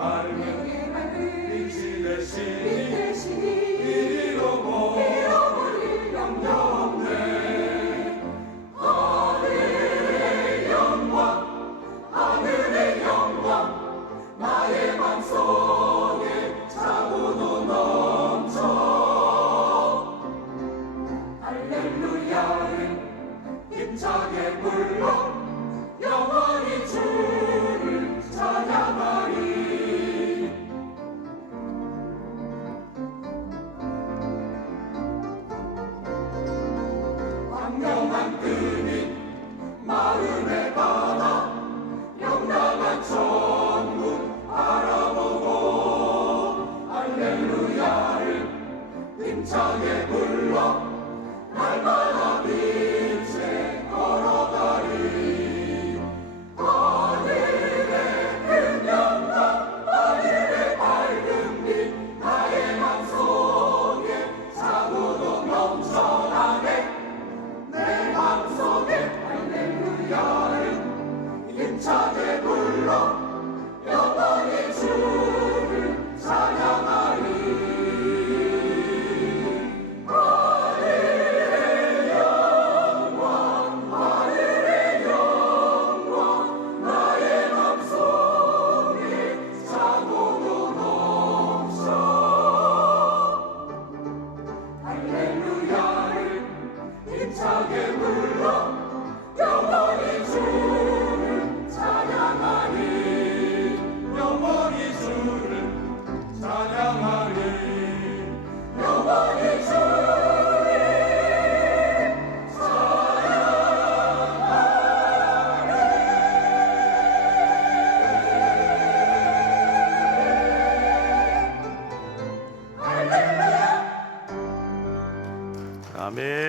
마르는 빛이 되시니 이리로 모일 염려 없네. 하늘의 영광 하늘의 영광 나의 맘속에 차고도 넘쳐. 할렐루야를 힘차게 불러. 영원 아멘.